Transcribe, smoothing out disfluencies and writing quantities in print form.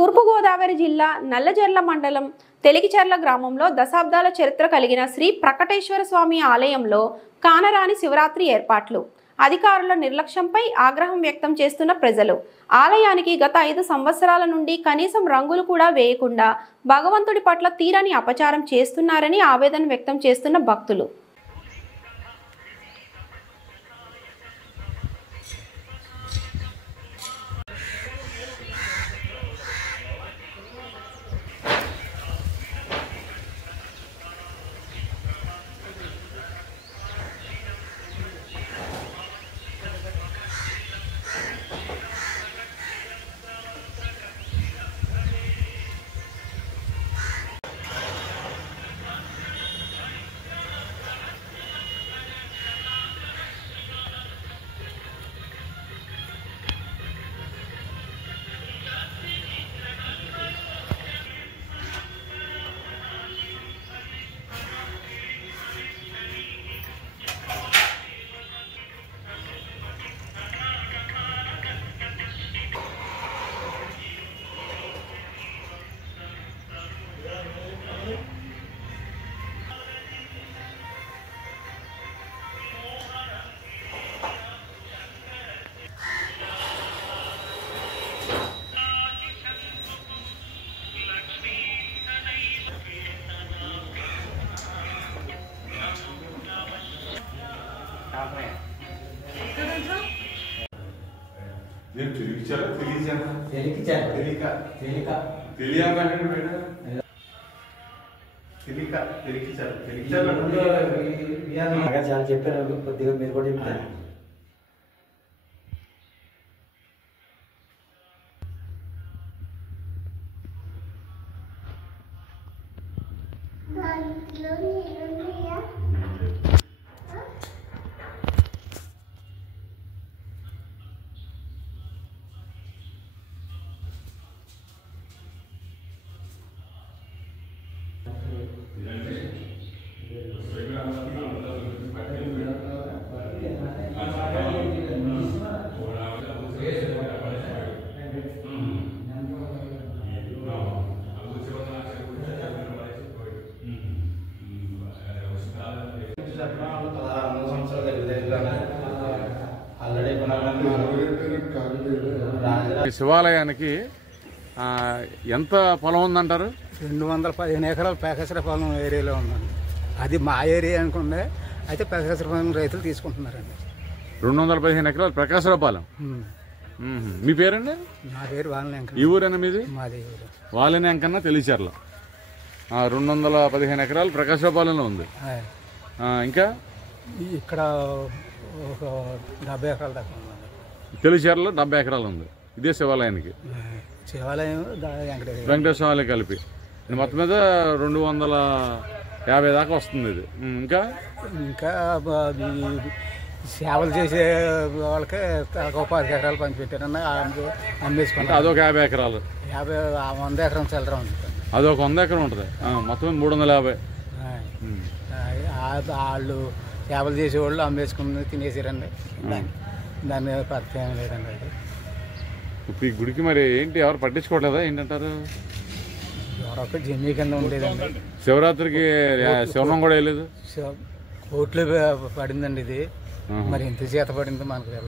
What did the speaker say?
తూర్పుగోదావరి జిల్లా నల్లజర్ల మండలం తెలిగిచర్ల గ్రామంలో దశాబ్దాల చరిత్ర కలిగిన శ్రీ ప్రకటేశ్వర స్వామి ఆలయంలో కానరాని శివరాత్రి ఏర్పాట్లు. అధికారుల నిర్లక్ష్యంపై ఆగ్రహం వ్యక్తం చేస్తున్న ప్రజలు. ఆలయానికి గత 5 సంవత్సరాల నుండి కనీసం రంగులు కూడా వేయకుండా భగవంతుడి పట్ల తీరని అపచారం చేస్తున్నారని ఆవేదన వ్యక్తం చేస్తున్న భక్తులు. చాలా చెప్పారు, కొద్దిగా మీరు కూడా చెప్తారు. శివాలయానికి ఎంత పొలం ఉందంటారు? 215 ఎకరాలు పేకసర పొలం ఏరియాలో ఉందండి. అది మా ఏరియా అనుకుంటే, అయితే పేకసర పొలం రైతులు తీసుకుంటున్నారండి. 215 ఎకరాలు ప్రకాశరావుపాలెం. మీ పేరండి? నా పేరు వాలిని. ఈ ఊరేనా మీది? మాది ఊరు వాలిని అంకన్నా తెలియచర్ల. 215 ఎకరాలు ప్రకాశరావుపాలెంలో ఉంది. ఇంకా ఇక్కడ ఒక 70 ఎకరాల దాకా ఉందండి. తెలియచర్లలో 70 ఎకరాలు ఉంది. ఇదే శివాలయానికి. శివాలయం వెంకటేశ్వర ఆలయం కలిపి మొత్తం మీద 250 దాకా వస్తుంది ఇది. ఇంకా ఇంకా సేవలు చేసే వాళ్ళకి ఒక 10 ఎకరాలు పంచిపెట్టారన్న అమ్మేసుకుంటే అదొక 50 ఎకరాలు, 100 ఎకరం చిల్లర ఉంది. అదొక 100 ఎకరం ఉంటుంది. మొత్తం 350. వాళ్ళు సేవలు చేసేవాళ్ళు అమ్మేసుకుని తినేసారండి. దాని పరిచయం లేదండి. అది ఇప్పుడు ఈ గుడికి మరి ఏంటి, ఎవరు పట్టించుకోవట్లేదా ఏంటంటారు? ఎవరొక్క జమ్మి కింద ఉండేదండి. శివరాత్రికి శివనం కూడా వేయలేదు. కోట్లు పడిందండి ఇది. మరి ఎంత చేత పడిందో మనకు